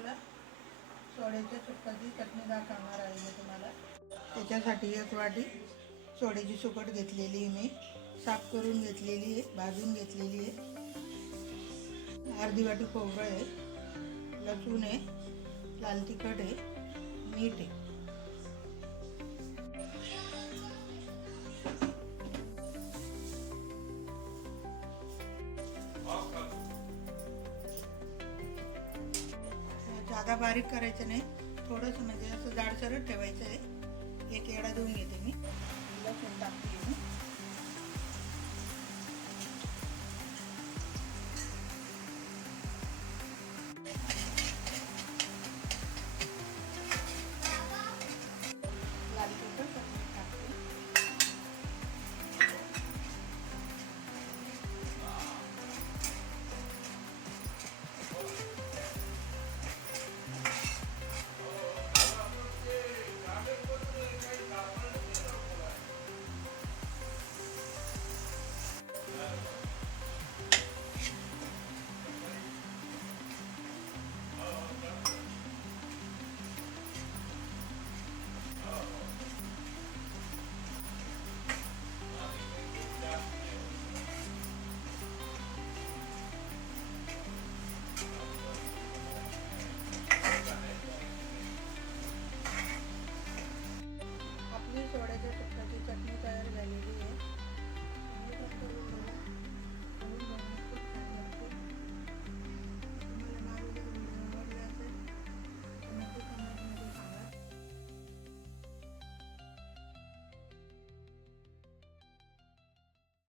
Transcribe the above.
मसाला सोड्याच्या सुकटाची चटणी दाखवणार आहे मी तुम्हाला। त्याच्यासाठी एक वाटी सोड्याची सुकट घेतलेली मी, साफ करून घेतलेली आहे, भाजून घेतलेली आहे। अर्धी वाटी खोबरं आहे, लसूण आहे, लाल तिखट आहे, मीठ आहे। ज़्यादा बारीक करायचं नाही, थोडंसं म्हणजे असं जाडसरच ठेवायचं आहे। एक येडा देऊन घेते मी, लसूण टाकते मी।